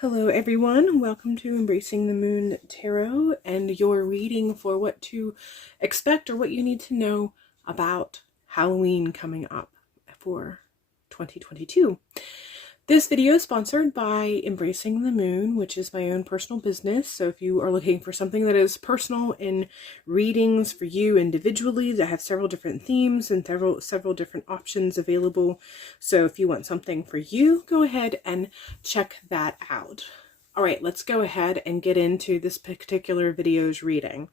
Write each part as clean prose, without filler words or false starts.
Hello everyone, welcome to Embracing the Moon Tarot and your reading for what to expect or what you need to know about Halloween coming up for 2022. This video is sponsored by Embracing the Moon, which is my own personal business. So if you are looking for something that is personal in readings for you individually, that have several different themes and several different options available. So if you want something for you, go ahead and check that out. All right, let's go ahead and get into this particular video's reading.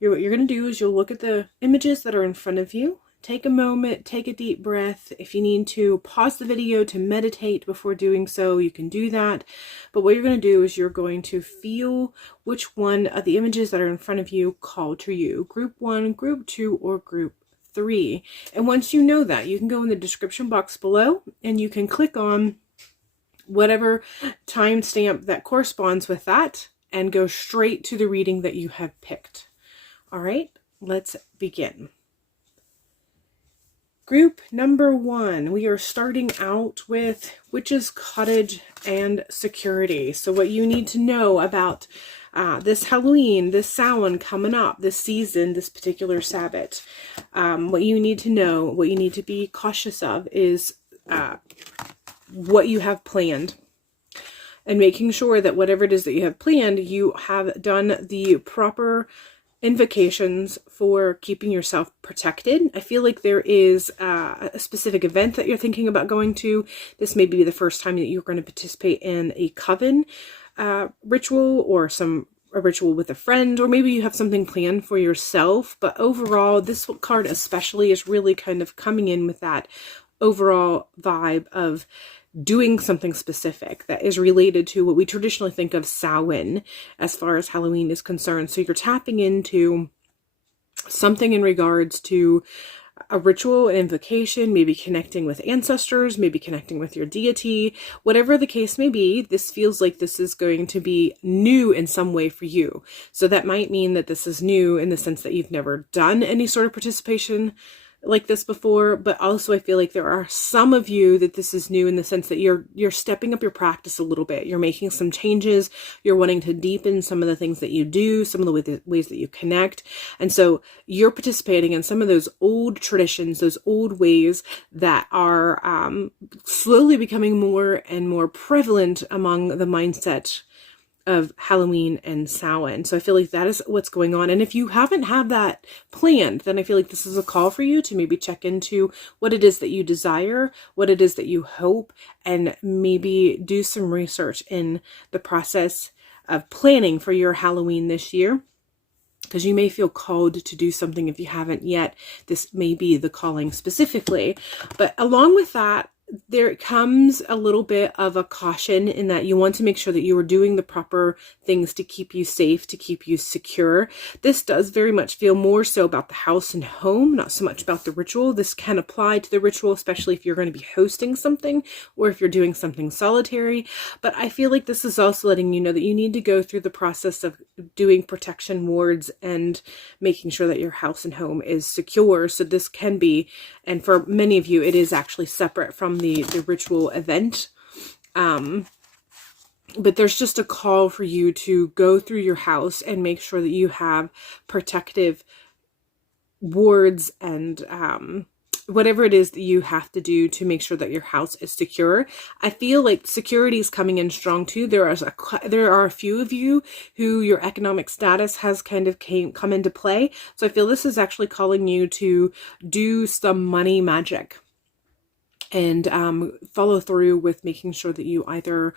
What you're going to do is you'll look at the images that are in front of you. Take a moment, take a deep breath. If you need to pause the video to meditate before doing so, you can do that. But what you're going to do is you're going to feel which one of the images that are in front of you call to you. Group 1, Group 2, or Group 3. And once you know that, you can go in the description box below and you can click on whatever timestamp that corresponds with that and go straight to the reading that you have picked. All right, let's begin. Group number 1, we are starting out with Witch's Cottage and Security. So what you need to know about this Halloween, this Samhain coming up, this season, this particular Sabbath, what you need to know, what you need to be cautious of is what you have planned. And making sure that whatever it is that you have planned, you have done the proper invocations for keeping yourself protected. I feel like there is a specific event that you're thinking about going to. This may be the first time that you're going to participate in a coven ritual or a ritual with a friend, or maybe you have something planned for yourself. But overall, this card especially is really kind of coming in with that overall vibe of doing something specific that is related to what we traditionally think of Samhain as far as Halloween is concerned. So you're tapping into something in regards to a ritual, an invocation, maybe connecting with ancestors, maybe connecting with your deity, whatever the case may be. This feels like this is going to be new in some way for you. So that might mean that this is new in the sense that you've never done any sort of participation like this before, but also I feel like there are some of you that this is new in the sense that you're stepping up your practice a little bit. You're making some changes. You're wanting to deepen some of the things that you do, some of the ways that you connect. And so you're participating in some of those old traditions, those old ways that are slowly becoming more and more prevalent among the mindset of Halloween and Samhain. So I feel like that is what's going on. And if you haven't had that planned, then I feel like this is a call for you to maybe check into what it is that you desire, what it is that you hope, and maybe do some research in the process of planning for your Halloween this year. Because you may feel called to do something if you haven't yet. This may be the calling specifically. But along with that, there comes a little bit of a caution in that you want to make sure that you are doing the proper things to keep you safe, to keep you secure. This does very much feel more so about the house and home, not so much about the ritual. This can apply to the ritual, especially if you're going to be hosting something or if you're doing something solitary. But I feel like this is also letting you know that you need to go through the process of doing protection wards and making sure that your house and home is secure. So this can be, and for many of you, it is actually separate from the ritual event. But there's just a call for you to go through your house and make sure that you have protective wards and whatever it is that you have to do to make sure that your house is secure. I feel like security is coming in strong too. There are a few of you who your economic status has kind of come into play. So I feel this is actually calling you to do some money magic and follow through with making sure that you either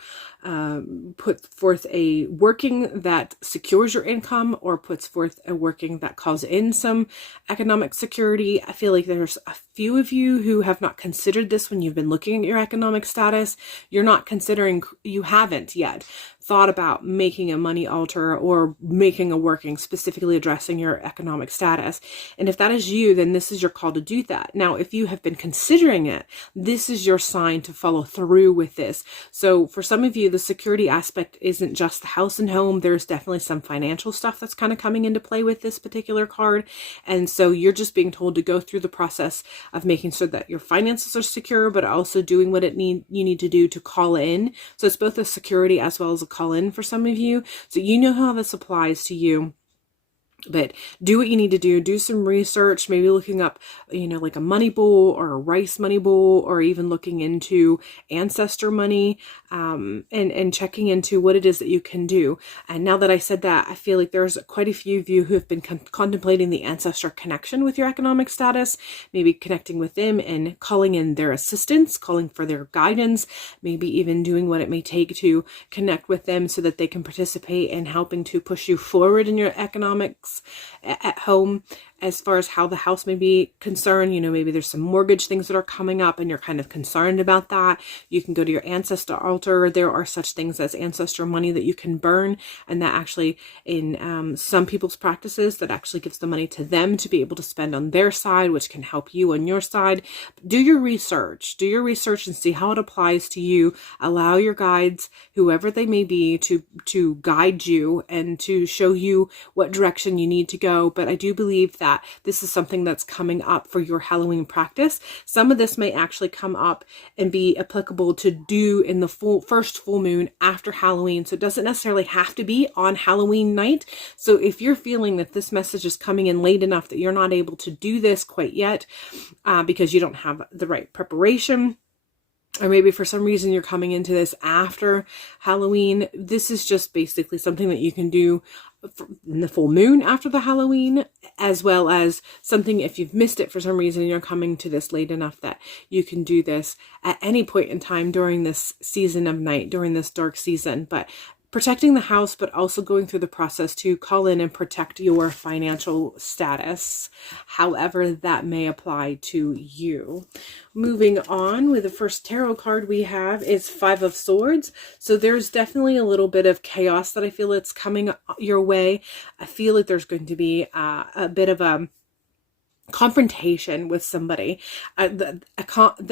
put forth a working that secures your income or puts forth a working that calls in some economic security. I feel like there's a few of you who have not considered this when you've been looking at your economic status. You're not considering, you haven't yet thought about making a money altar or making a working, specifically addressing your economic status. And if that is you, then this is your call to do that. Now, if you have been considering it, this is your sign to follow through with this. So for some of you, the security aspect isn't just the house and home. There's definitely some financial stuff that's kind of coming into play with this particular card. And so you're just being told to go through the process of making sure that your finances are secure, but also doing what you need to do to call in. So it's both a security as well as a call in for some of you. So you know how this applies to you. But do what you need to do some research, maybe looking up, like a money bowl or a rice money bowl, or even looking into ancestor money, and checking into what it is that you can do. And now that I said that, I feel like there's quite a few of you who have been contemplating the ancestor connection with your economic status, maybe connecting with them and calling in their assistance, calling for their guidance, maybe even doing what it may take to connect with them so that they can participate in helping to push you forward in your economics at home. As far as how the house may be concerned, maybe there's some mortgage things that are coming up and you're kind of concerned about that. You can go to your ancestor altar. There are such things as ancestor money that you can burn, and that actually in some people's practices, that actually gives the money to them to be able to spend on their side, which can help you on your side. Do your research and see how it applies to you. Allow your guides, whoever they may be, to guide you and to show you what direction you need to go. But I do believe that this is something that's coming up for your Halloween practice. Some of this may actually come up and be applicable to do in the first full moon after Halloween. So it doesn't necessarily have to be on Halloween night. So if you're feeling that this message is coming in late enough that you're not able to do this quite yet, because you don't have the right preparation, or maybe for some reason you're coming into this after Halloween, this is just basically something that you can do in the full moon after the Halloween, as well as something if you've missed it for some reason, you're coming to this late enough that you can do this at any point in time during this season of night, during this dark season. But protecting the house, but also going through the process to call in and protect your financial status, however that may apply to you. Moving on with the first tarot card we have is Five of Swords. So there's definitely a little bit of chaos that I feel it's coming your way. I feel like there's going to be a bit of a confrontation with somebody. The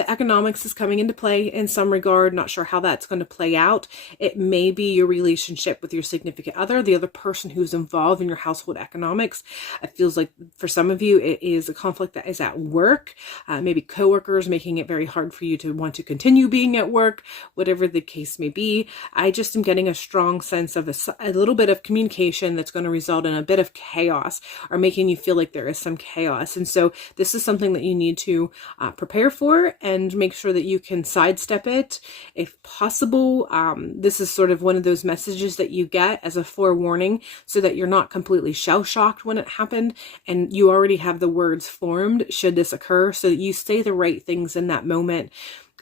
economics is coming into play in some regard. Not sure how that's going to play out. It may be your relationship with your significant other, the other person who's involved in your household economics. It feels like for some of you, it is a conflict that is at work, maybe coworkers making it very hard for you to want to continue being at work, whatever the case may be. I just am getting a strong sense of a little bit of communication that's going to result in a bit of chaos, or making you feel like there is some chaos. And so this is something that you need to prepare for and make sure that you can sidestep it if possible. This is sort of one of those messages that you get as a forewarning so that you're not completely shell-shocked when it happened, and you already have the words formed should this occur, so that you say the right things in that moment.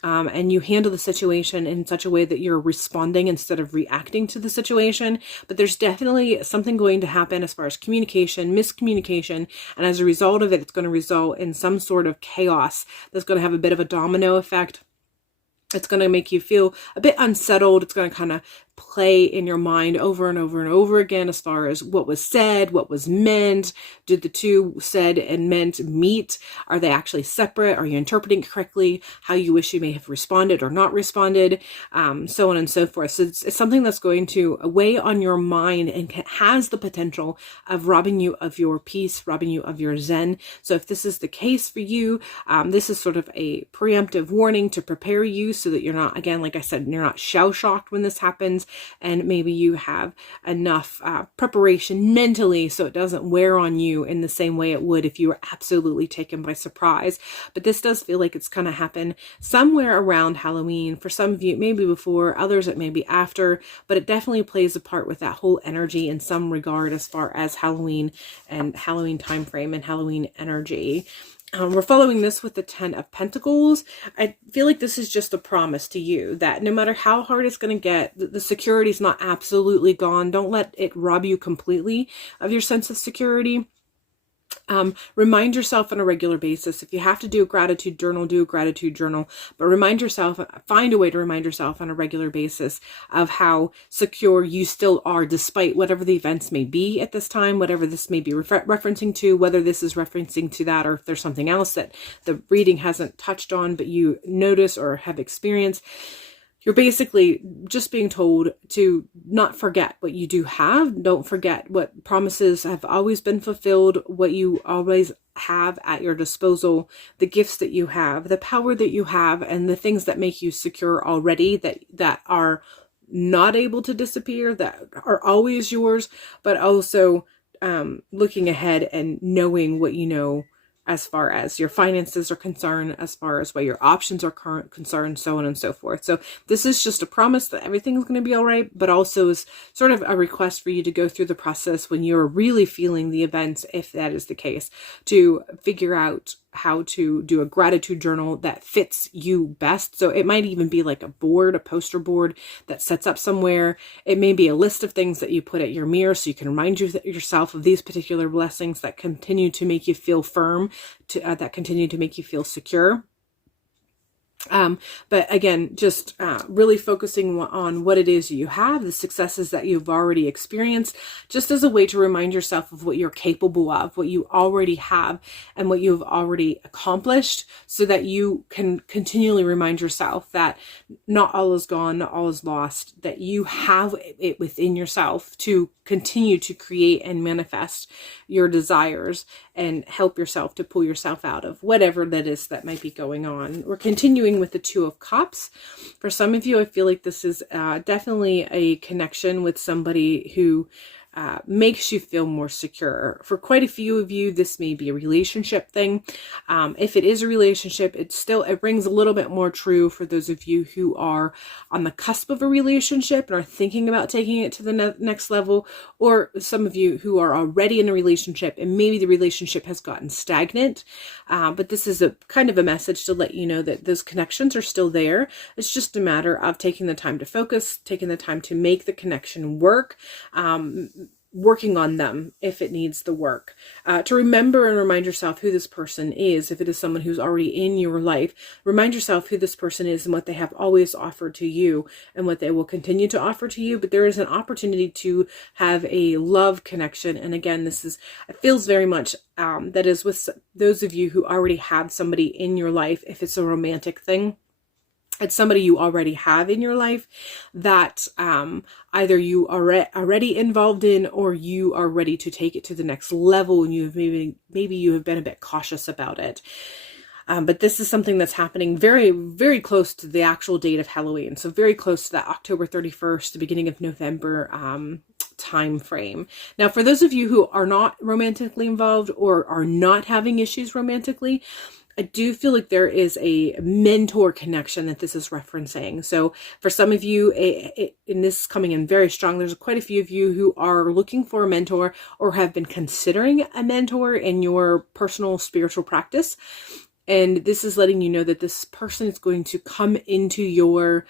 And you handle the situation in such a way that you're responding instead of reacting to the situation. But there's definitely something going to happen as far as communication, miscommunication, and as a result of it, it's going to result in some sort of chaos that's going to have a bit of a domino effect. It's going to make you feel a bit unsettled. It's going to kind of play in your mind over and over and over again as far as what was said, what was meant. Did the two said and meant meet? Are they actually separate? Are you interpreting correctly? How you wish you may have responded or not responded, so on and so forth. So it's something that's going to weigh on your mind and has the potential of robbing you of your peace, robbing you of your zen. So if this is the case for you, this is sort of a preemptive warning to prepare you so that you're not, again, like I said, you're not shell-shocked when this happens. And maybe you have enough preparation mentally so it doesn't wear on you in the same way it would if you were absolutely taken by surprise. But this does feel like it's going to happen somewhere around Halloween. For some of you, it may be before, others it may be after, but it definitely plays a part with that whole energy in some regard as far as Halloween and Halloween time frame and Halloween energy. We're following this with the 10 of Pentacles. I feel like this is just a promise to you that no matter how hard it's going to get, the security is not absolutely gone. Don't let it rob you completely of your sense of security. Remind yourself on a regular basis. If you have to do a gratitude journal, do a gratitude journal, but remind yourself, find a way to remind yourself on a regular basis of how secure you still are, despite whatever the events may be at this time, whatever this may be referencing to, whether this is referencing to that, or if there's something else that the reading hasn't touched on, but you notice or have experienced. You're basically just being told to not forget what you do have. Don't forget what promises have always been fulfilled, what you always have at your disposal, the gifts that you have, the power that you have, and the things that make you secure already, that are not able to disappear, that are always yours, but also looking ahead and knowing what you know as far as your finances are concerned, as far as what your options are concerned, so on and so forth. So this is just a promise that everything's going to be all right, but also is sort of a request for you to go through the process when you're really feeling the events, if that is the case, to figure out how to do a gratitude journal that fits you best. So it might even be like a board, a poster board that sets up somewhere. It may be a list of things that you put at your mirror so you can remind yourself of these particular blessings that continue to make you feel firm, that continue to make you feel secure. But again, just really focusing on what it is you have, the successes that you've already experienced, just as a way to remind yourself of what you're capable of, what you already have, and what you've already accomplished, so that you can continually remind yourself that not all is gone, not all is lost, that you have it within yourself to continue to create and manifest your desires and help yourself to pull yourself out of whatever that is that might be going on. We're continuing with the Two of Cups. For some of you, I feel like this is definitely a connection with somebody who makes you feel more secure. For quite a few of you, this may be a relationship thing. If it is a relationship, it rings a little bit more true for those of you who are on the cusp of a relationship and are thinking about taking it to the next level, or some of you who are already in a relationship and maybe the relationship has gotten stagnant. But this is a kind of a message to let you know that those connections are still there. It's just a matter of taking the time to focus, taking the time to make the connection work, working on them if it needs the work, to remember and remind yourself who this person is. If it is someone who's already in your life, remind yourself who this person is and what they have always offered to you and what they will continue to offer to you. But there is an opportunity to have a love connection. And again, it feels very much that is with those of you who already have somebody in your life. If it's a romantic thing, it's somebody you already have in your life that either you are already involved in, or you are ready to take it to the next level, and maybe you have been a bit cautious about it. But this is something that's happening very, very close to the actual date of Halloween. So very close to that October 31st, the beginning of November time frame. Now, for those of you who are not romantically involved or are not having issues romantically, I do feel like there is a mentor connection that this is referencing. So for some of you, and this is coming in very strong, there's quite a few of you who are looking for a mentor or have been considering a mentor in your personal spiritual practice. And this is letting you know that this person is going to come into your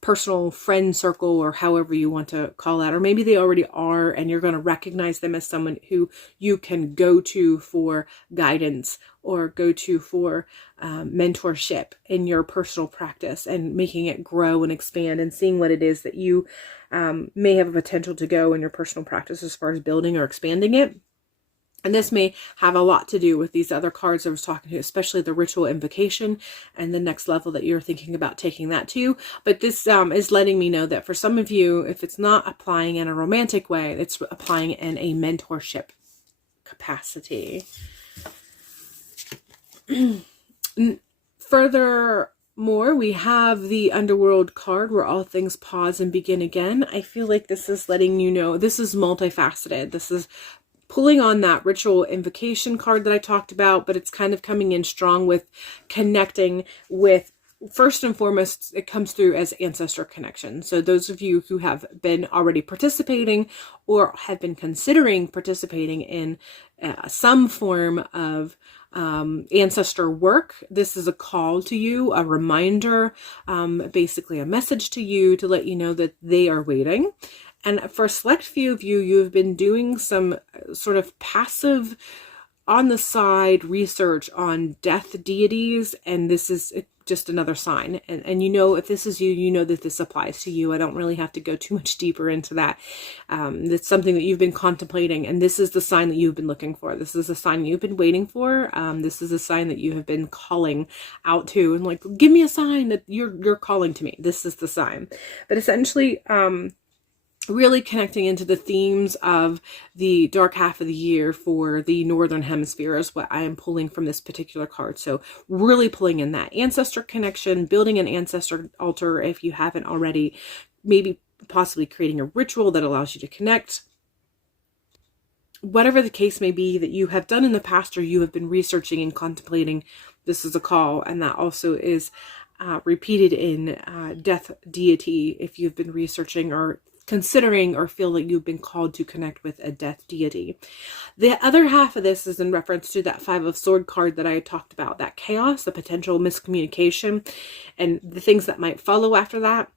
personal friend circle, or however you want to call that. Or maybe they already are, and you're going to recognize them as someone who you can go to for guidance or go to for mentorship in your personal practice, and making it grow and expand, and seeing what it is that you may have a potential to go in your personal practice as far as building or expanding it. And this may have a lot to do with these other cards I was talking to, especially the ritual invocation and the next level that you're thinking about taking that to. But this is letting me know that for some of you, if it's not applying in a romantic way, it's applying in a mentorship capacity. Furthermore, we have the Underworld card, where all things pause and begin again. I feel like this is letting you know this is multifaceted. This is pulling on that ritual invocation card that I talked about, but it's kind of coming in strong with connecting with, first and foremost, it comes through as ancestor connection. So those of you who have been already participating or have been considering participating in some form of ancestor work, this is a call to you, a reminder, basically a message to you to let you know that they are waiting. And for a select few of you, you've been doing some sort of passive on the side research on death deities, and this is just another sign. And you know, if this is you, you know that this applies to you. I don't really have to go too much deeper into that. It's something that you've been contemplating, and this is the sign that you've been looking for. This is a sign you've been waiting for. This is a sign that you have been calling out to, and like, give me a sign that you're calling to me. This is the sign. But essentially, really connecting into the themes of the dark half of the year for the Northern Hemisphere is what I am pulling from this particular card. So really pulling in that ancestor connection, building an ancestor altar if you haven't already, maybe possibly creating a ritual that allows you to connect. Whatever the case may be that you have done in the past or you have been researching and contemplating, this is a call. And that also is repeated in death deity if you've been researching or considering or feel like you've been called to connect with a death deity. The other half of this is in reference to that Five of Swords card that I talked about, that chaos, the potential miscommunication, and the things that might follow after that.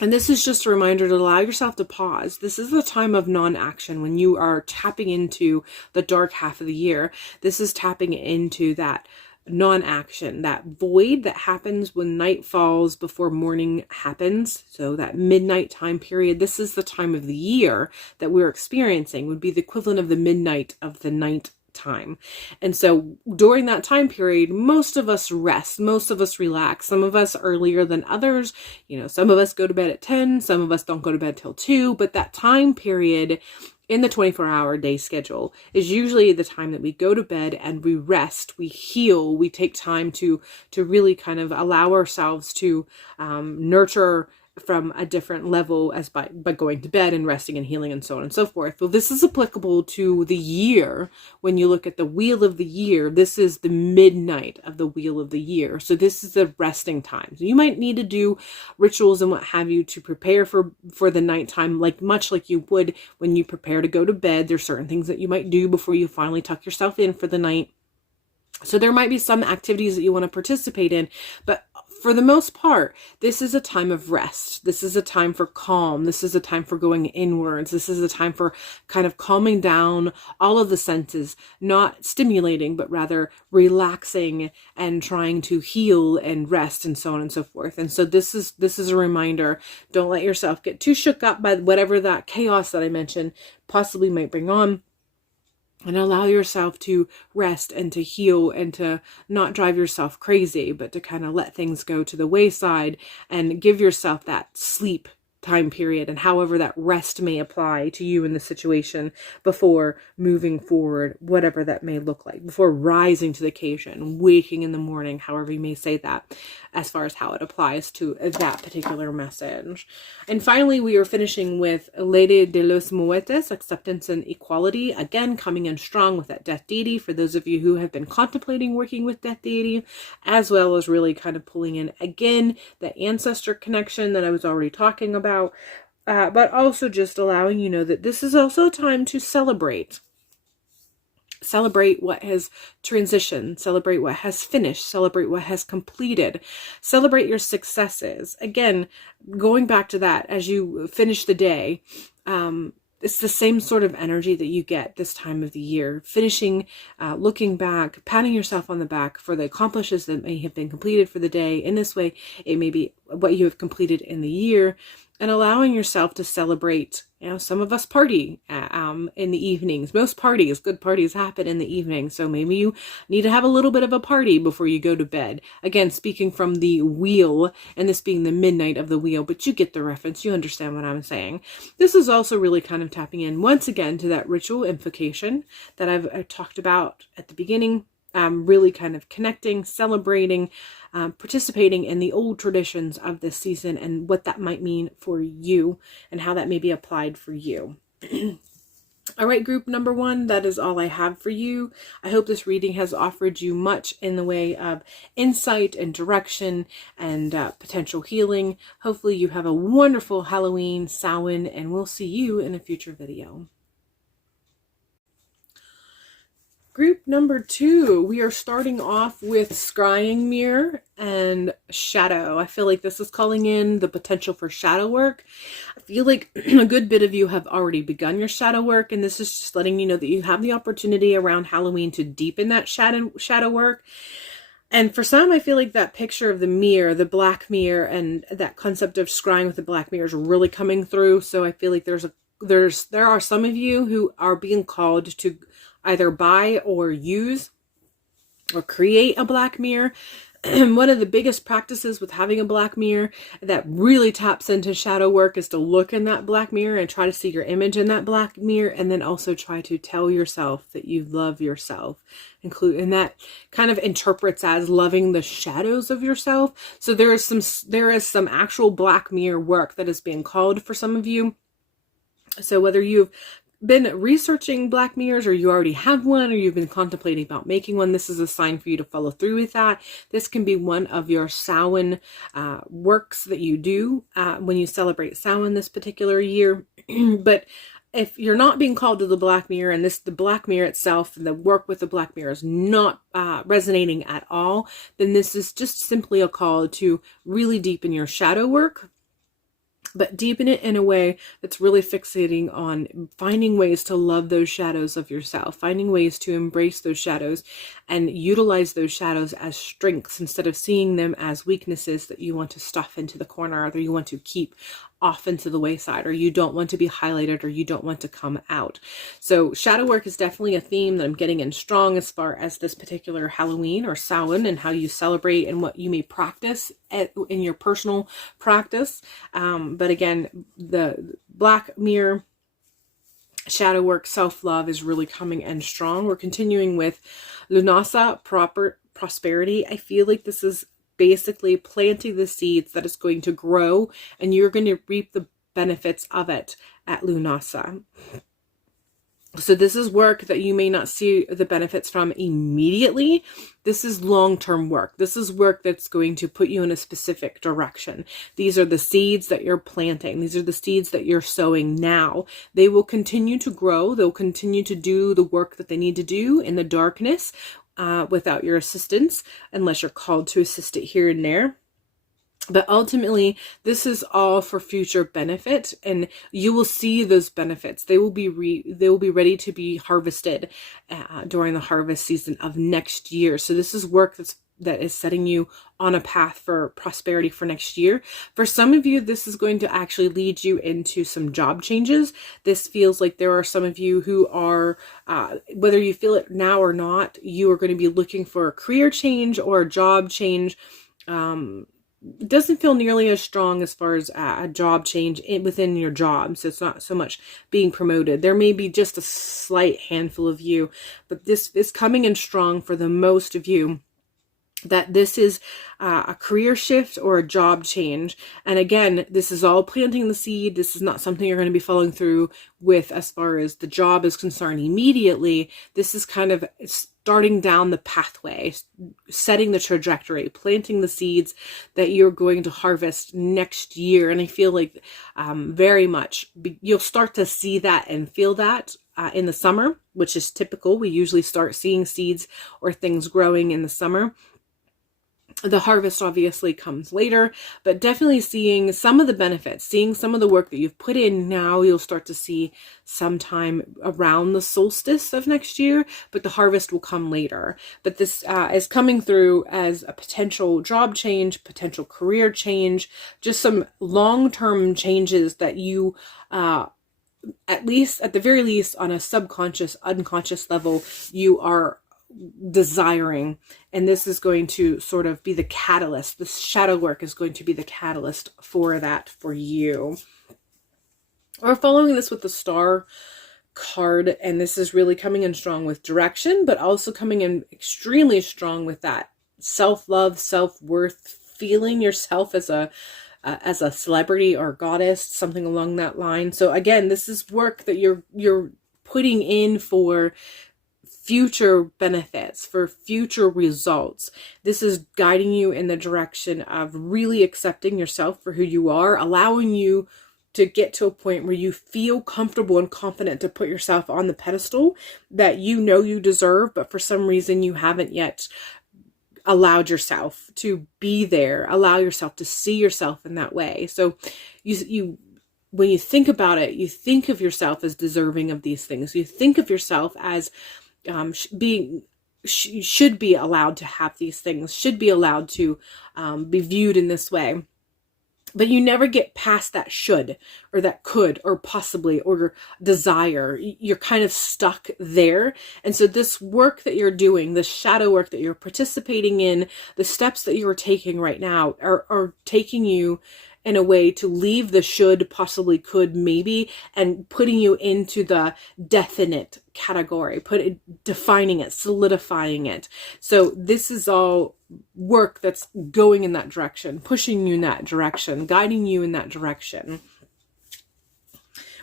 And this is just a reminder to allow yourself to pause. This is the time of non-action when you are tapping into the dark half of the year. This is tapping into that non-action, that void that happens when night falls before morning happens. So that midnight time period, this is the time of the year that we're experiencing, would be the equivalent of the midnight of the night time. And so during that time period, most of us rest, most of us relax, some of us earlier than others. You know, some of us go to bed at 10, some of us don't go to bed till 2, but that time period in the 24-hour day schedule is usually the time that we go to bed and we rest, we heal, we take time to really kind of allow ourselves to nurture from a different level as by going to bed and resting and healing and so on and so forth. Well, this is applicable to the year. When you look at the wheel of the year, this is the midnight of the wheel of the year. So this is the resting time. So you might need to do rituals and what have you to prepare for the nighttime, like much like you would when you prepare to go to bed. There's certain things that you might do before you finally tuck yourself in for the night. So there might be some activities that you want to participate in, but for the most part, this is a time of rest. This is a time for calm. This is a time for going inwards. This is a time for kind of calming down all of the senses, not stimulating, but rather relaxing and trying to heal and rest and so on and so forth. And so this is a reminder. Don't let yourself get too shook up by whatever that chaos that I mentioned possibly might bring on. And allow yourself to rest and to heal and to not drive yourself crazy, but to kind of let things go to the wayside and give yourself that sleep time period, and however that rest may apply to you in the situation before moving forward, whatever that may look like, before rising to the occasion, waking in the morning, however you may say that, as far as how it applies to that particular message. And finally, we are finishing with Lady de los Muertes, acceptance and equality, again coming in strong with that death deity for those of you who have been contemplating working with death deity, as well as really kind of pulling in again the ancestor connection that I was already talking about. But also just allowing you know that this is also a time to celebrate. Celebrate what has transitioned, celebrate what has finished, celebrate what has completed, celebrate your successes. Again, going back to that as you finish the day, it's the same sort of energy that you get this time of the year. Finishing, looking back, patting yourself on the back for the accomplishments that may have been completed for the day. In this way, it may be what you have completed in the year, and allowing yourself to celebrate. You know, some of us party in the evenings. Most parties, good parties, happen in the evening. So maybe you need to have a little bit of a party before you go to bed. Again, speaking from the wheel, and this being the midnight of the wheel, but you get the reference. You understand what I'm saying. This is also really kind of tapping in once again to that ritual invocation that I've talked about at the beginning. Really kind of connecting, celebrating, participating in the old traditions of this season and what that might mean for you and how that may be applied for you. All right, group number 1, that is all I have for you. I hope this reading has offered you much in the way of insight and direction and potential healing. Hopefully you have a wonderful Halloween, Samhain, and we'll see you in a future video. Group number 2, we are starting off with Scrying Mirror and Shadow. I feel like this is calling in the potential for shadow work. I feel like a good bit of you have already begun your shadow work, and this is just letting you know that you have the opportunity around Halloween to deepen that shadow work. And for some, I feel like that picture of the mirror, the black mirror, and that concept of scrying with the black mirror is really coming through. So I feel like there are some of you who are being called to either buy or use or create a black mirror. And one of the biggest practices with having a black mirror that really taps into shadow work is to look in that black mirror and try to see your image in that black mirror, and then also try to tell yourself that you love yourself. And that kind of interprets as loving the shadows of yourself. So there is some actual black mirror work that is being called for some of you. So whether you've been researching black mirrors, or you already have one, or you've been contemplating about making one, this is a sign for you to follow through with that. This can be one of your Samhain works that you do when you celebrate Samhain this particular year. But if you're not being called to the black mirror, and the black mirror itself, the work with the black mirror is not resonating at all, then this is just simply a call to really deepen your shadow work, but deepen it in a way that's really fixating on finding ways to love those shadows of yourself, finding ways to embrace those shadows and utilize those shadows as strengths instead of seeing them as weaknesses that you want to stuff into the corner, or that you want to keep off into the wayside, or you don't want to be highlighted, or you don't want to come out. So shadow work is definitely a theme that I'm getting in strong as far as this particular Halloween or Samhain, and how you celebrate and what you may practice in your personal practice. But again, the black mirror shadow work, self-love is really coming in strong. We're continuing with Lunasa prosperity. I feel like this is basically planting the seeds that is going to grow, and you're going to reap the benefits of it at Lunasa. So this is work that you may not see the benefits from immediately. This is long-term work. This is work that's going to put you in a specific direction. These are the seeds that you're planting. These are the seeds that you're sowing now. They will continue to grow. They'll continue to do the work that they need to do in the darkness without your assistance, unless you're called to assist it here and there. But ultimately, this is all for future benefit, and you will see those benefits. They will be ready to be harvested during the harvest season of next year. So this is work that is setting you on a path for prosperity for next year. For some of you, this is going to actually lead you into some job changes. This feels like there are some of you who are, whether you feel it now or not, you are going to be looking for a career change or a job change. It doesn't feel nearly as strong as far as a job change within your job. So it's not so much being promoted. There may be just a slight handful of you, but this is coming in strong for the most of you, that this is a career shift or a job change. And again, this is all planting the seed. This is not something you're going to be following through with as far as the job is concerned immediately. This is kind of starting down the pathway, setting the trajectory, planting the seeds that you're going to harvest next year. And I feel like very much you'll start to see that and feel that in the summer, which is typical. We usually start seeing seeds or things growing in the summer. The harvest obviously comes later, but definitely seeing some of the benefits, seeing some of the work that you've put in now, you'll start to see sometime around the solstice of next year, but the harvest will come later. But this is coming through as a potential job change, potential career change, just some long-term changes that you, at the very least, on a subconscious, unconscious level, you are desiring, and this is going to sort of be the catalyst. This shadow work is going to be the catalyst for that for you. We're following this with the Star card, and this is really coming in strong with direction, but also coming in extremely strong with that self-love, self-worth, feeling yourself as a celebrity or goddess, something along that line. So again, this is work that you're putting in for future benefits, for future results. This is guiding you in the direction of really accepting yourself for who you are, allowing you to get to a point where you feel comfortable and confident to put yourself on the pedestal that you know you deserve, but for some reason you haven't yet allowed yourself to be there, allow yourself to see yourself in that way. So you when you think about it, you think of yourself as deserving of these things. You think of yourself as should be allowed to have these things, should be allowed to be viewed in this way. But you never get past that should, or that could, or possibly, or desire. You're kind of stuck there. And so this work that you're doing, the shadow work that you're participating in, the steps that you are taking right now are taking you in a way to leave the should, possibly, could, maybe, and putting you into the definite category, defining it, solidifying it. So this is all work that's going in that direction, pushing you in that direction, guiding you in that direction.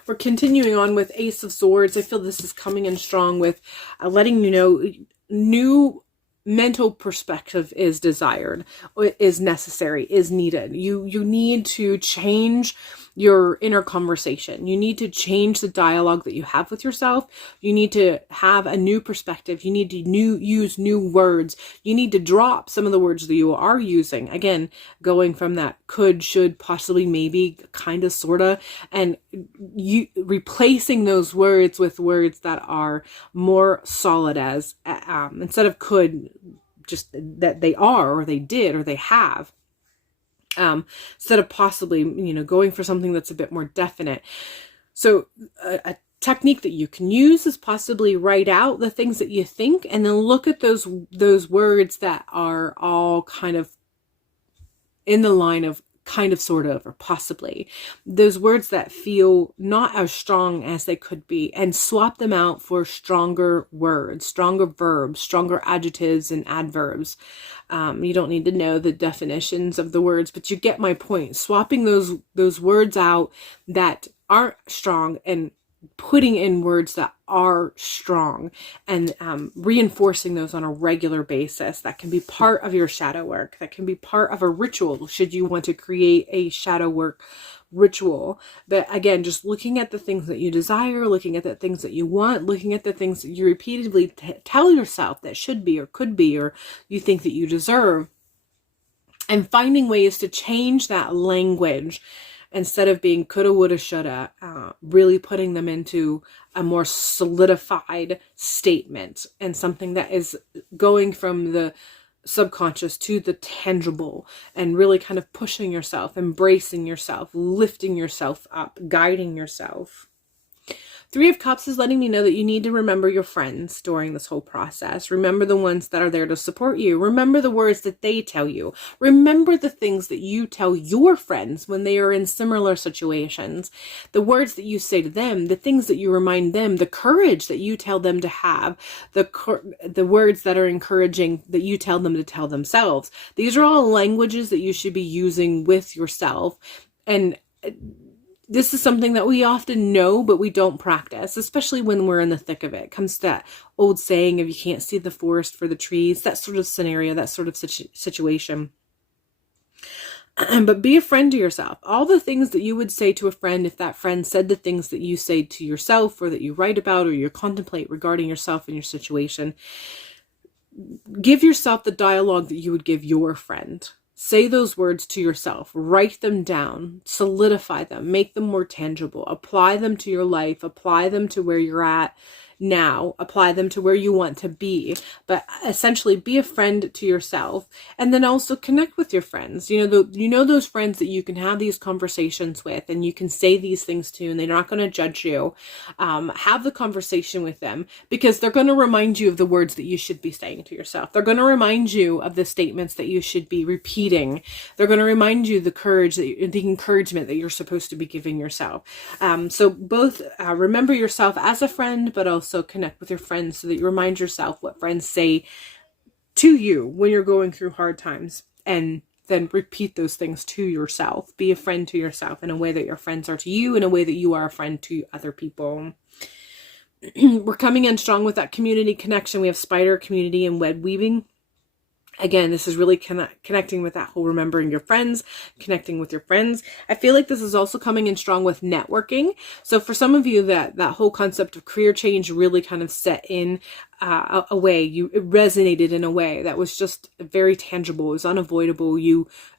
We're continuing on with Ace of Swords. I feel this is coming in strong with letting you know new mental perspective is desired, is necessary, is needed. You need to change your inner conversation. You need to change the dialogue that you have with yourself. You need to have a new perspective. You need to use new words. You need to drop some of the words that you are using. Again, going from that could, should, possibly, maybe, kind of, sort of, and you replacing those words with words that are more solid, as instead of could, just that they are, or they did, or they have. Instead of possibly, going for something that's a bit more definite. So a technique that you can use is possibly write out the things that you think, and then look at those words that are all kind of in the line of kind of, sort of, or possibly. Those words that feel not as strong as they could be, and swap them out for stronger words, stronger verbs, stronger adjectives and adverbs. You don't need to know the definitions of the words, but you get my point. Swapping those words out that aren't strong and putting in words that are strong, and reinforcing those on a regular basis. That can be part of your shadow work. That can be part of a ritual, should you want to create a shadow work ritual. But again, just looking at the things that you desire, looking at the things that you want, looking at the things that you repeatedly tell yourself that should be, or could be, or you think that you deserve, and finding ways to change that language. Instead of being coulda, woulda, shoulda, really putting them into a more solidified statement, and something that is going from the subconscious to the tangible, and really kind of pushing yourself, embracing yourself, lifting yourself up, guiding yourself. Three of Cups is letting me know that you need to remember your friends during this whole process. Remember the ones that are there to support you. Remember the words that they tell you. Remember the things that you tell your friends when they are in similar situations. The words that you say to them, the things that you remind them, the courage that you tell them to have, the words that are encouraging that you tell them to tell themselves. These are all languages that you should be using with yourself. And this is something that we often know, but we don't practice, especially when we're in the thick of it. It comes to that old saying of you can't see the forest for the trees, that sort of scenario, that sort of situation. But be a friend to yourself. All the things that you would say to a friend if that friend said the things that you say to yourself, or that you write about, or you contemplate regarding yourself and your situation. Give yourself the dialogue that you would give your friend. Say those words to yourself, write them down, solidify them, make them more tangible, apply them to your life, apply them to where you're at now, apply them to where you want to be, but essentially be a friend to yourself, and then also connect with your friends. Those friends that you can have these conversations with, and you can say these things to, and they're not going to judge you. Have the conversation with them, because they're going to remind you of the words that you should be saying to yourself. They're going to remind you of the statements that you should be repeating. They're going to remind you the encouragement that you're supposed to be giving yourself. So both remember yourself as a friend, but also connect with your friends, so that you remind yourself what friends say to you when you're going through hard times, and then repeat those things to yourself. Be a friend to yourself in a way that your friends are to you, in a way that you are a friend to other people. We're coming in strong with that community connection. We have spider community and web weaving. Again, this is really connecting with that whole remembering your friends, connecting with your friends. I feel like this is also coming in strong with networking. So for some of you, that whole concept of career change really kind of set in a way. It resonated in a way that was just very tangible. It was unavoidable.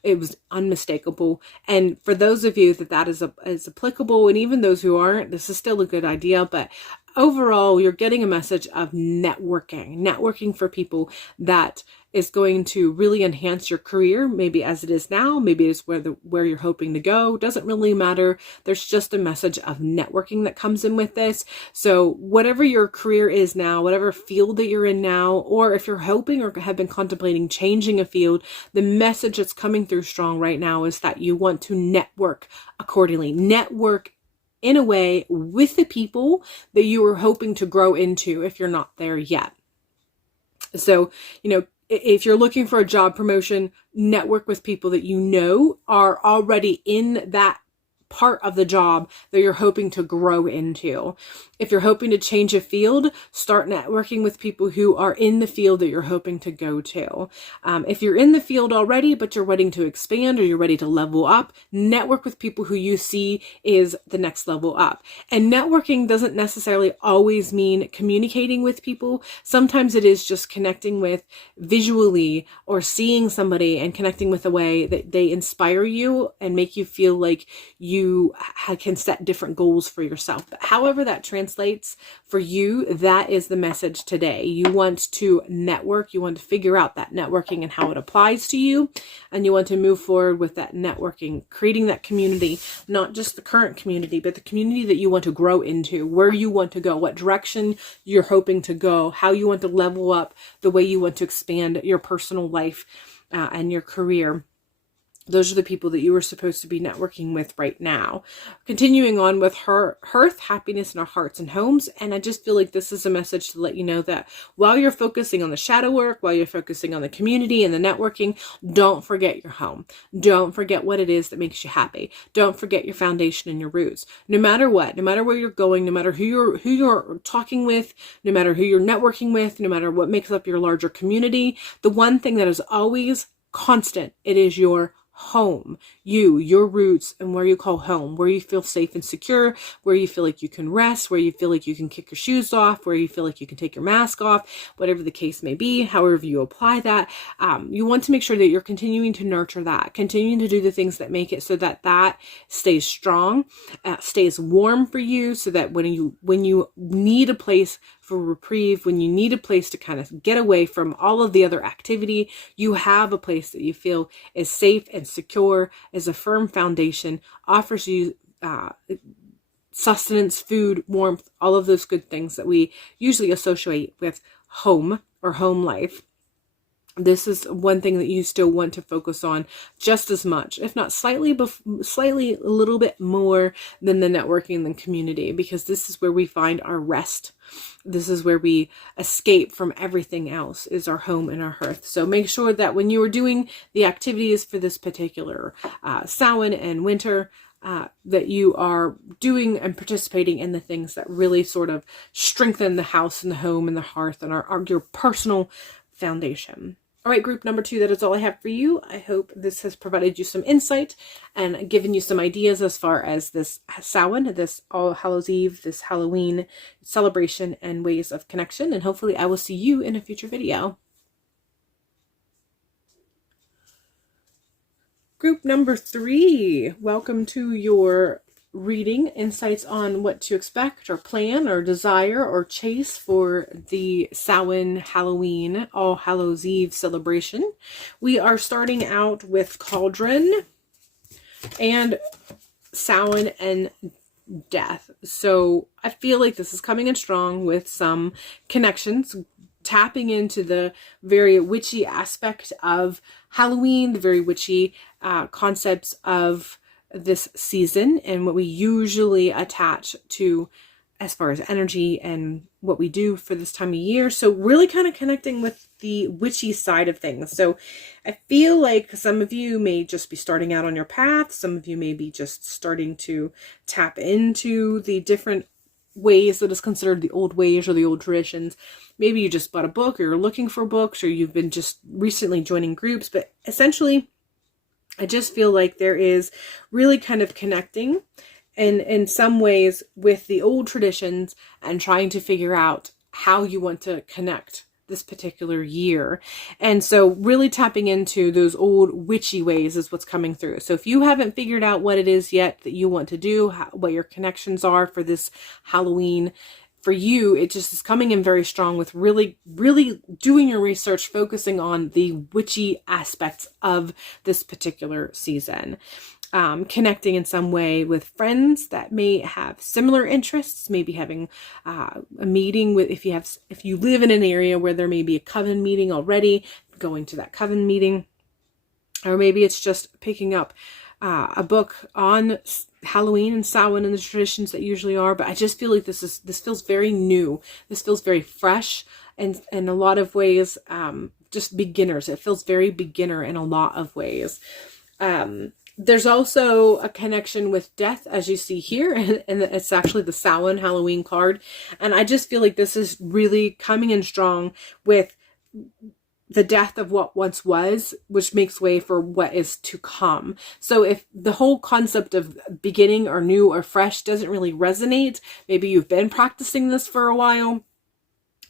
It was unmistakable. And for those of you that is applicable, and even those who aren't, this is still a good idea. But overall, you're getting a message of networking for people that is going to really enhance your career, maybe as it is now, maybe it's where you're hoping to go. Doesn't really matter. There's just a message of networking that comes in with this. So whatever your career is now, whatever field that you're in now, or if you're hoping or have been contemplating changing a field, the message that's coming through strong right now is that you want to network accordingly. Network in a way with the people that you are hoping to grow into if you're not there yet. So, if you're looking for a job promotion, network with people that you know are already in that part of the job that you're hoping to grow into. If you're hoping to change a field, start networking with people who are in the field that you're hoping to go to. If you're in the field already, but you're ready to expand or you're ready to level up, network with people who you see is the next level up. And networking doesn't necessarily always mean communicating with people. Sometimes it is just connecting with visually or seeing somebody and connecting with a way that they inspire you and make you feel like you can set different goals for yourself. But however that translates for you, that is the message today. You want to network, you want to figure out that networking and how it applies to you, and you want to move forward with that networking, creating that community, not just the current community, but the community that you want to grow into, where you want to go, what direction you're hoping to go, how you want to level up, the way you want to expand your personal life and your career. Those are the people that you are supposed to be networking with right now. Continuing on with hearth, happiness in our hearts and homes. And I just feel like this is a message to let you know that while you're focusing on the shadow work, while you're focusing on the community and the networking, don't forget your home. Don't forget what it is that makes you happy. Don't forget your foundation and your roots. No matter what, no matter where you're going, no matter who you're talking with, no matter who you're networking with, no matter what makes up your larger community, the one thing that is always constant, it is your home, your roots, and where you call home, where you feel safe and secure, where you feel like you can rest, where you feel like you can kick your shoes off, where you feel like you can take your mask off, whatever the case may be, however you apply that. You want to make sure that you're continuing to nurture that, continuing to do the things that make it so that stays strong, stays warm for you, so that when you need a place for reprieve, when you need a place to kind of get away from all of the other activity, you have a place that you feel is safe and secure, is a firm foundation, offers you sustenance, food, warmth, all of those good things that we usually associate with home or home life. This is one thing that you still want to focus on just as much, if not slightly a little bit more than the networking and community, because this is where we find our rest. This is where we escape from everything else, is our home and our hearth. So make sure that when you are doing the activities for this particular Samhain and winter, that you are doing and participating in the things that really sort of strengthen the house and the home and the hearth and your personal foundation. All right, group number 2, that is all I have for you. I hope this has provided you some insight and given you some ideas as far as this Samhain, this All Hallows Eve, this Halloween celebration and ways of connection. And hopefully I will see you in a future video. Group number 3, welcome to your reading, insights on what to expect or plan or desire or chase for the Samhain, Halloween, All Hallows Eve celebration. We are starting out with Cauldron and Samhain and Death. So I feel like this is coming in strong with some connections, tapping into the very witchy aspect of Halloween, the very witchy concepts of this season and what we usually attach to as far as energy and what we do for this time of year. So really kind of connecting with the witchy side of things. So I feel like some of you may just be starting out on your path. Some of you may be just starting to tap into the different ways that is considered the old ways or the old traditions. Maybe you just bought a book, or you're looking for books, or you've been just recently joining groups. But essentially, I just feel like there is really kind of connecting and in some ways with the old traditions and trying to figure out how you want to connect this particular year. And so really tapping into those old witchy ways is what's coming through. So if you haven't figured out what it is yet that you want to do, what your connections are for this Halloween, for you, it just is coming in very strong with really, really doing your research, focusing on the witchy aspects of this particular season. Connecting in some way with friends that may have similar interests, maybe having a meeting with, if you live in an area where there may be a coven meeting already, going to that coven meeting, or maybe it's just picking up a book on Halloween and Samhain and the traditions that usually are. But I just feel like this feels very new. This feels very fresh, and in a lot of ways, just beginners. It feels very beginner in a lot of ways. There's also a connection with death, as you see here, and it's actually the Samhain Halloween card. And I just feel like this is really coming in strong with the death of what once was, which makes way for what is to come. So if the whole concept of beginning or new or fresh doesn't really resonate, maybe you've been practicing this for a while,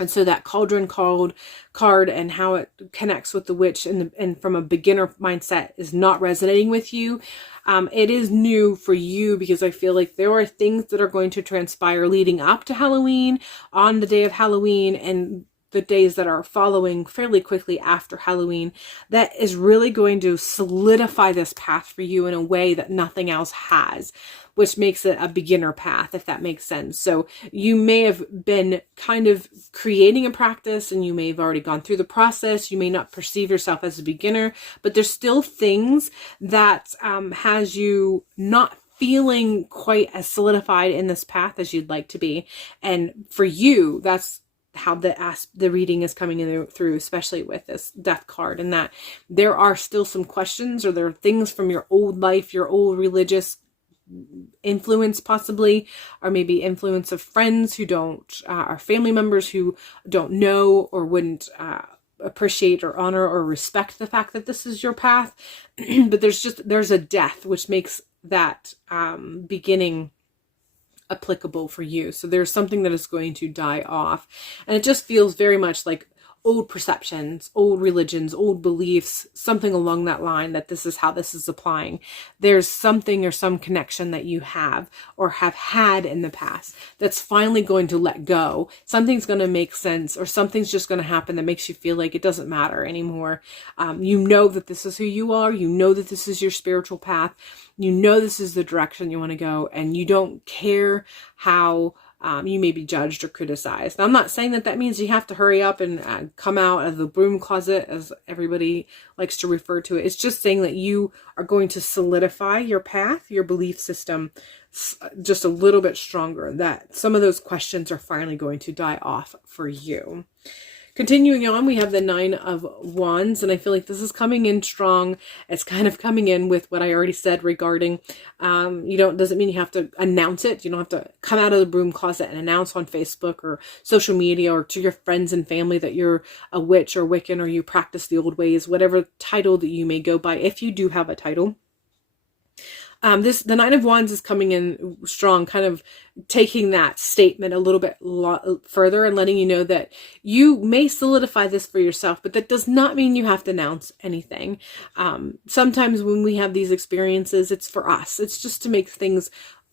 and so that cauldron card and how it connects with the witch and from a beginner mindset is not resonating with you. It is new for you, because I feel like there are things that are going to transpire leading up to Halloween, on the day of Halloween, and the days that are following fairly quickly after Halloween, that is really going to solidify this path for you in a way that nothing else has, which makes it a beginner path, if that makes sense. So you may have been kind of creating a practice, and you may have already gone through the process. You may not perceive yourself as a beginner, but there's still things that has you not feeling quite as solidified in this path as you'd like to be. And for you, that's how the reading is coming in through, especially with this death card, and that there are still some questions, or there are things from your old life, your old religious influence possibly, or maybe influence of friends who don't, are family members who don't know or wouldn't appreciate or honor or respect the fact that this is your path. But there's a death which makes that beginning applicable for you. So there's something that is going to die off, and it just feels very much like old perceptions, old religions, old beliefs, something along that line, that this is how this is applying. There's something or some connection that you have or have had in the past that's finally going to let go. Something's going to make sense, or something's just going to happen that makes you feel like it doesn't matter anymore. You know that this is who you are. You know that this is your spiritual path. You know this is the direction you want to go, and you don't care how you may be judged or criticized. Now, I'm not saying that means you have to hurry up and come out of the broom closet, as everybody likes to refer to it. It's just saying that you are going to solidify your path, your belief system, just a little bit stronger, that some of those questions are finally going to die off for you. Continuing on, we have the 9 of Wands, and I feel like this is coming in strong. It's kind of coming in with what I already said regarding, doesn't mean you have to announce it. You don't have to come out of the broom closet and announce on Facebook or social media or to your friends and family that you're a witch or Wiccan, or you practice the old ways, whatever title that you may go by, if you do have a title. The 9 of Wands is coming in strong, kind of taking that statement a little bit further and letting you know that you may solidify this for yourself, but that does not mean you have to announce anything. Sometimes when we have these experiences, it's for us. It's just to make things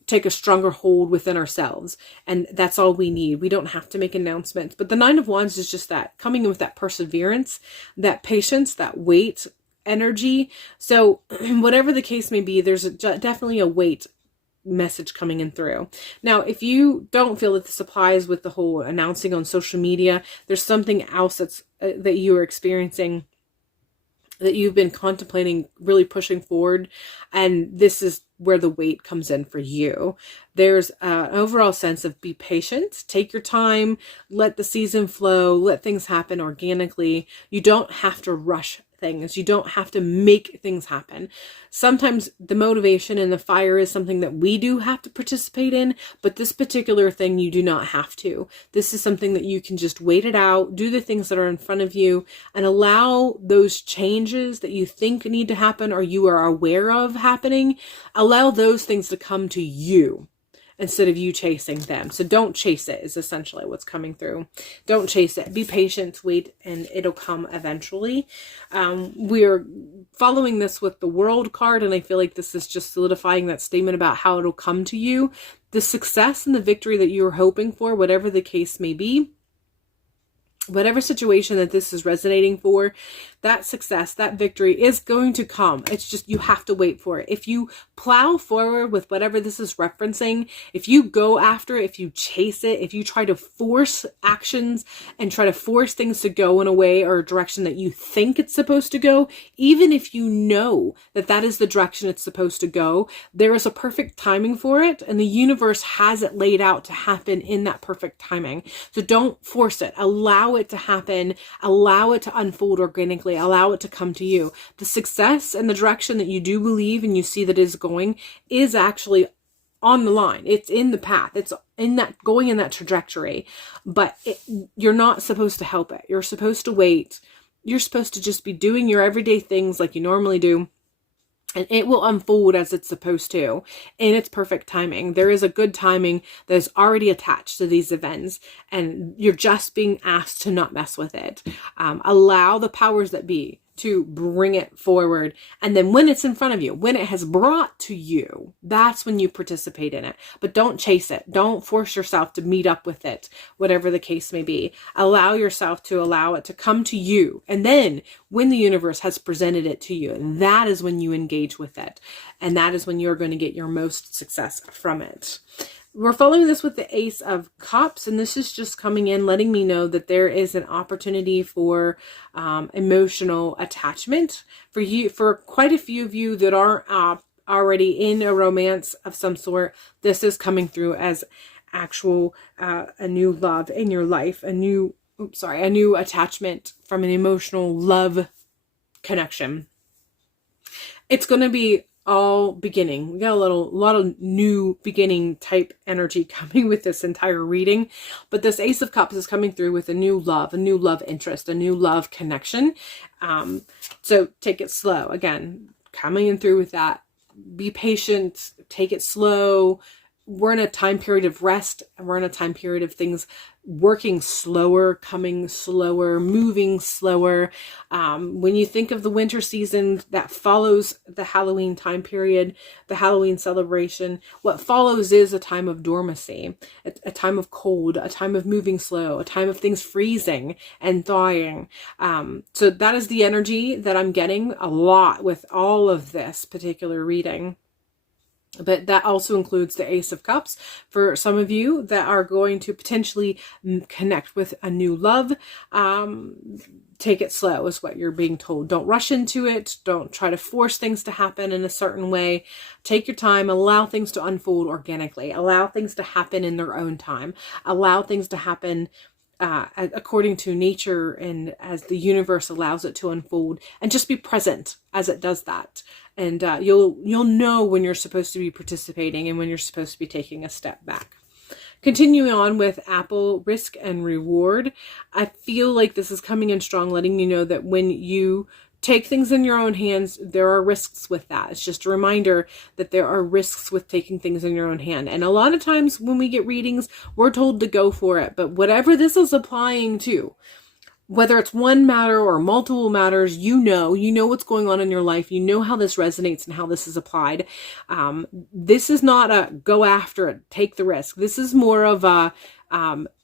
take a stronger hold within ourselves. And that's all we need. We don't have to make announcements. But the 9 of Wands is just that, coming in with that perseverance, that patience, that weight, energy. So whatever the case may be, there's definitely a weight message coming in through. Now, if you don't feel that this applies with the whole announcing on social media, there's something else that you are experiencing, that you've been contemplating really pushing forward, and this is where the weight comes in for you. There's an overall sense of be patient, take your time, let the season flow, let things happen organically. You don't have to rush things. You don't have to make things happen. Sometimes the motivation and the fire is something that we do have to participate in, but this particular thing you do not have to. This is something that you can just wait it out, do the things that are in front of you, and allow those changes that you think need to happen or you are aware of happening, allow those things to come to you instead of you chasing them. So don't chase it is essentially what's coming through. Don't chase it. Be patient, wait, and it'll come eventually. We're following this with the World card, and I feel like this is just solidifying that statement about how it'll come to you. The success and the victory that you're hoping for, whatever the case may be, whatever situation that this is resonating for, that success, that victory is going to come. It's just, you have to wait for it. If you plow forward with whatever this is referencing, if you go after it, if you chase it, if you try to force actions and try to force things to go in a way or a direction that you think it's supposed to go, even if you know that that is the direction it's supposed to go, there is a perfect timing for it, and the universe has it laid out to happen in that perfect timing. So don't force it. Allow it to happen. Allow it to unfold organically. Allow it to come to you. The success and the direction that you do believe and you see that is going is actually on the line. It's in the path. It's in that, going in that trajectory, but you're not supposed to help it. You're supposed to wait. You're supposed to just be doing your everyday things like you normally do. And it will unfold as it's supposed to in its perfect timing. There is a good timing that is already attached to these events, and you're just being asked to not mess with it. Allow the powers that be to bring it forward. And then when it's in front of you, when it has brought to you, that's when you participate in it. But don't chase it. Don't force yourself to meet up with it, whatever the case may be. Allow yourself to allow it to come to you. And then when the universe has presented it to you, and that is when you engage with it. And that is when you're going to get your most success from it. We're following this with the Ace of Cups, and this is just coming in, letting me know that there is an opportunity for emotional attachment for you, for quite a few of you that aren't already in a romance of some sort. This is coming through as actual a new love in your life, a new attachment from an emotional love connection. It's going to be all beginning. We got a lot of new beginning type energy coming with this entire reading, but this Ace of Cups is coming through with a new love interest, a new love connection. So take it slow. Again, coming in through with that. Be patient, take it slow. We're in a time period of rest, and we're in a time period of things working slower, coming slower, moving slower. When you think of the winter season that follows the Halloween time period, the Halloween celebration, what follows is a time of dormancy, a time of cold, a time of moving slow, a time of things freezing and thawing. So that is the energy that I'm getting a lot with all of this particular reading. But that also includes the Ace of Cups for some of you that are going to potentially connect with a new love. Take it slow is what you're being told. Don't rush into it. Don't try to force things to happen in a certain way. Take your time. Allow things to unfold organically. Allow things to happen in their own time. Allow things to happen according to nature and as the universe allows it to unfold, and just be present as it does that. And you'll know when you're supposed to be participating and when you're supposed to be taking a step back. Continuing on with Apple, risk and reward. I feel like this is coming in strong, letting you know that when you take things in your own hands, there are risks with that. It's just a reminder that there are risks with taking things in your own hand. And a lot of times when we get readings, we're told to go for it. But whatever this is applying to, whether it's one matter or multiple matters, you know what's going on in your life. You know how this resonates and how this is applied. This is not a go after it, take the risk. This is more of a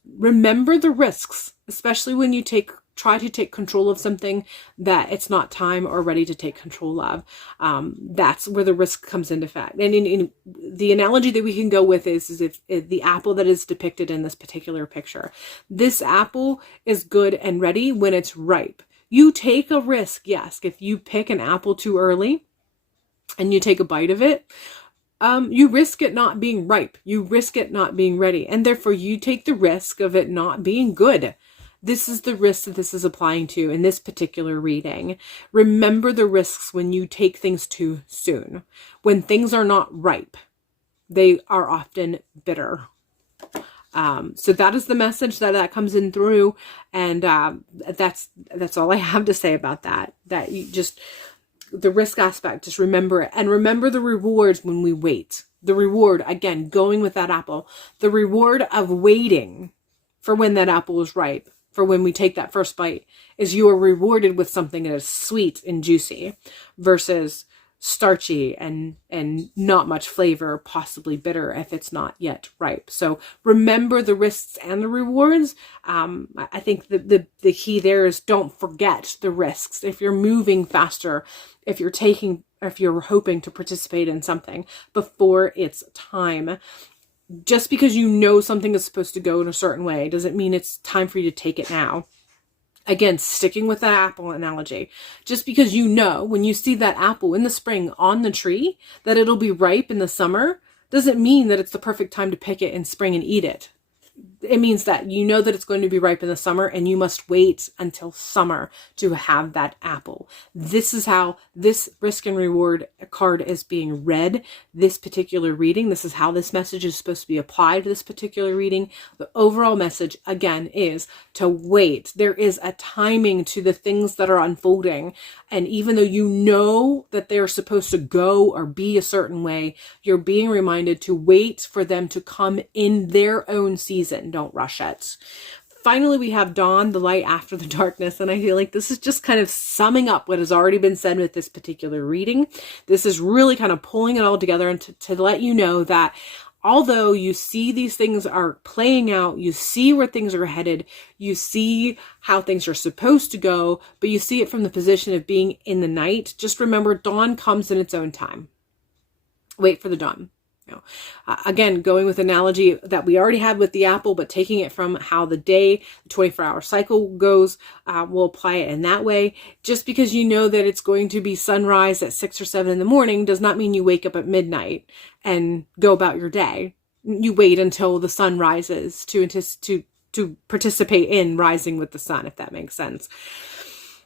remember the risks, especially when you try to take control of something that it's not time or ready to take control of. That's where the risk comes into effect. And in the analogy that we can go with is if the apple that is depicted in this particular picture. This apple is good and ready when it's ripe. You take a risk, yes. If you pick an apple too early and you take a bite of it, you risk it not being ripe. You risk it not being ready. And therefore you take the risk of it not being good. This is the risk that this is applying to in this particular reading. Remember the risks when you take things too soon. When things are not ripe, they are often bitter. So that is the message that comes in through. And that's all I have to say about that. That you just, the risk aspect, just remember it. And remember the rewards when we wait. The reward, again, going with that apple. The reward of waiting for when that apple is ripe, for when we take that first bite, is you are rewarded with something that is sweet and juicy versus starchy and not much flavor, possibly bitter if it's not yet ripe. So remember the risks and the rewards. I think the key there is don't forget the risks. If you're moving faster, if you're hoping to participate in something before it's time, just because you know something is supposed to go in a certain way doesn't mean it's time for you to take it now. Again, sticking with that apple analogy, just because you know when you see that apple in the spring on the tree that it'll be ripe in the summer doesn't mean that it's the perfect time to pick it in spring and eat it. It means that you know that it's going to be ripe in the summer and you must wait until summer to have that apple. This is how this risk and reward card is being read, this particular reading. This is how this message is supposed to be applied to this particular reading. The overall message, again, is to wait. There is a timing to the things that are unfolding. And even though you know that they're supposed to go or be a certain way, you're being reminded to wait for them to come in their own season. Don't rush it. Finally, we have dawn, the light after the darkness. And I feel like this is just kind of summing up what has already been said with this particular reading. This is really kind of pulling it all together and to let you know that although you see these things are playing out, you see where things are headed, you see how things are supposed to go, but you see it from the position of being in the night, just remember dawn comes in its own time. Wait for the dawn. Again, going with analogy that we already had with the apple, but taking it from how the day, the 24-hour cycle goes, we'll apply it in that way. Just because you know that it's going to be sunrise at 6 or 7 in the morning does not mean you wake up at midnight and go about your day. You wait until the sun rises to participate in rising with the sun, if that makes sense.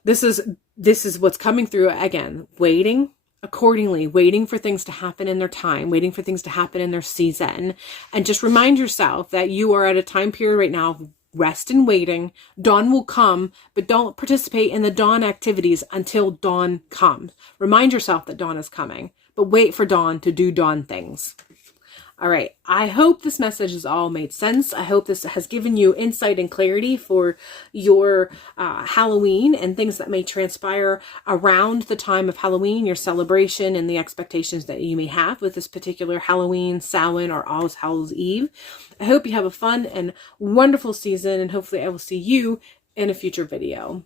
This is what's coming through. Again, waiting accordingly, waiting for things to happen in their time, waiting for things to happen in their season. And just remind yourself that you are at a time period right now of rest and waiting. Dawn will come, but don't participate in the dawn activities until dawn comes. Remind yourself that dawn is coming, but wait for dawn to do dawn things. All right. I hope this message has all made sense. I hope this has given you insight and clarity for your Halloween and things that may transpire around the time of Halloween, your celebration and the expectations that you may have with this particular Halloween, Samhain, or All Hallows Eve. I hope you have a fun and wonderful season, and hopefully I will see you in a future video.